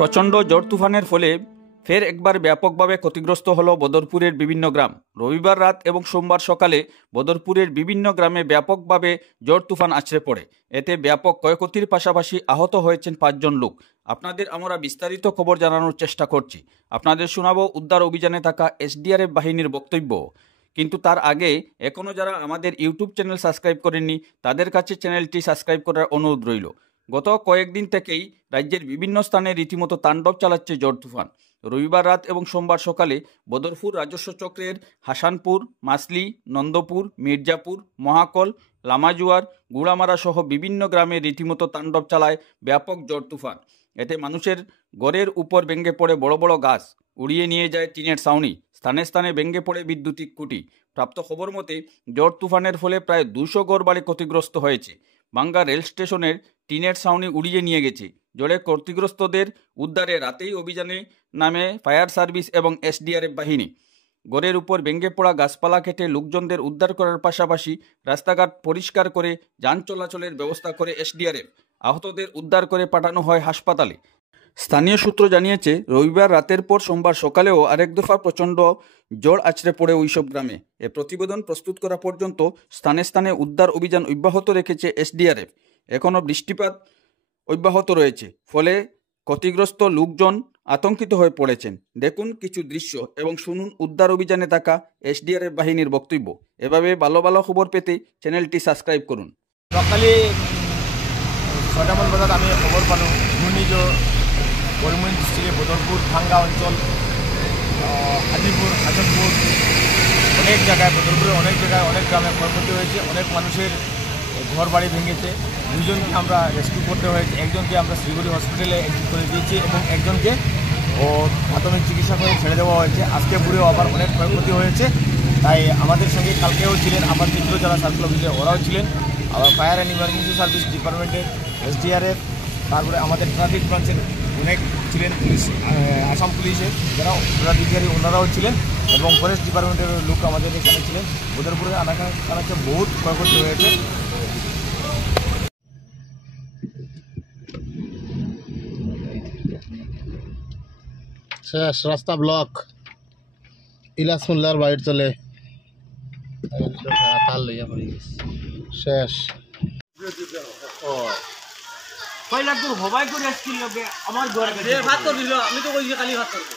প্রচণ্ড ঝড় তুফানের ফলে ফের একবার ব্যাপকভাবে ক্ষতিগ্রস্ত হলো বদরপুরের বিভিন্ন গ্রাম। রবিবার রাত এবং সোমবার সকালে বদরপুরের বিভিন্ন গ্রামে ব্যাপকভাবে ঝড় তুফান আছড়ে পড়ে। এতে ব্যাপক ক্ষয়ক্ষতির পাশাপাশি আহত হয়েছেন 5 জন লোক। আপনাদের আমরা বিস্তারিত খবর জানানোর চেষ্টা করছি। আপনাদের শোনাবো উদ্ধার অভিযানে থাকা এসডিআরএফ বাহিনীর বক্তব্য। কিন্তু তার আগে এখনও যারা আমাদের ইউটিউব চ্যানেল সাবস্ক্রাইব করেননি তাদের কাছে চ্যানেলটি সাবস্ক্রাইব করার অনুরোধ রইল। গত কয়েকদিন থেকেই রাজ্যের বিভিন্ন স্থানে রীতিমতো তাণ্ডব চালাচ্ছে ঝড় তুফান। রবিবার রাত এবং সোমবার সকালে বদরপুর রাজস্ব চক্রের হাসানপুর, মাসলি, নন্দপুর, মির্জাপুর, মহাকল, লামাজুয়ার, গুড়ামারা সহ বিভিন্ন গ্রামে রীতিমতো তাণ্ডব চালায় ব্যাপক ঝড় তুফান। এতে মানুষের ঘরের উপর ভেঙে পড়ে বড় বড় গাছ, উড়িয়ে নিয়ে যায় টিনের ছাউনি, স্থানে স্থানে ভেঙে পড়ে বৈদ্যুতিক খুঁটি। প্রাপ্ত খবর মতে ঝড় তুফানের ফলে প্রায় 200 ঘরবাড়ি ক্ষতিগ্রস্ত হয়েছে। ভাঙ্গা রেল স্টেশনের টিনের ছাউনি উড়িয়ে নিয়ে গেছে। ঝড়ে ক্ষতিগ্রস্তদের উদ্ধারে রাতেই অভিযানে নামে ফায়ার সার্ভিস এবং এসডিআরএফ বাহিনী। ঘরের উপর ভেঙে পড়া গাছপালা কেটে লোকজনদের উদ্ধার করার পাশাপাশি রাস্তাঘাট পরিষ্কার করে যান চলাচলের ব্যবস্থা করে এসডিআরএফ। আহতদের উদ্ধার করে পাঠানো হয় হাসপাতালে। স্থানীয় সূত্র জানিয়েছে, রবিবার রাতের পর সোমবার সকালেও আরেক দফা প্রচণ্ড ঝড় আছড়ে পড়ে ওইসব গ্রামে। এ প্রতিবেদন প্রস্তুত করা পর্যন্ত স্থানে স্থানে উদ্ধার অভিযান অব্যাহত রেখেছে এসডিআরএফ। এখনও বৃষ্টিপাত অব্যাহত রয়েছে, ফলে ক্ষতিগ্রস্ত লোকজন আতঙ্কিত হয়ে পড়েছেন। দেখুন কিছু দৃশ্য এবং শুনুন উদ্ধার অভিযানে থাকা এসডিআরএফ বাহিনীর বক্তব্য। এভাবে ভালো ভালো খবর পেতে চ্যানেলটি সাবস্ক্রাইব করুন। সকালে 6টামান বজাত আমি খবর পালো ঘূর্ণিঝড় করিমগঞ্জ ডিস্ট্রিক্টে বদরপুর, ভাঙ্গা অঞ্চল, হাজিপুর, হাসানপুর, অনেক জায়গায় বদরপুরে অনেক জায়গায় অনেক গ্রামে ক্ষয়ক্ষতি হয়েছে। অনেক মানুষের ঘর বাড়ি ভেঙেছে। দুজনকে আমরা রেস্কিউ করতে হয়েছে। একজনকে আমরা শিলিগুড়ি হসপিটালে এডমিট করে দিয়েছি এবং একজনকে প্রাথমিক চিকিৎসা করে ছেড়ে দেওয়া হয়েছে। আজকে পুরেও আবার অনেক ক্ষয়ক্ষতি হয়েছে। তাই আমাদের সঙ্গে কালকেও ছিলেন আমার মিত্র যারা সার্কেল অফিসে ওরাও ছিলেন, আবার ফায়ার অ্যান্ড ইমার্জেন্সি সার্ভিস ডিপার্টমেন্টের এসডিআরএফ, তারপরে আমাদের ট্রাফিক ব্রাঞ্চের অনেক ছিলেন, পুলিশ, আসাম পুলিশের যারা অধিকারী ওনারাও ছিলেন এবং ফরেস্ট ডিপার্টমেন্টের লোক আমাদের এখানে ছিলেন। বদরপুরে আনাকানাতে বহুত ক্ষয়ক্ষতি হয়েছে। শেষ রাস্তা ব্লক, ইলাস মোল্লার বাইর চলে শেষ। আমি তো কইছি কালি ভাত করবো।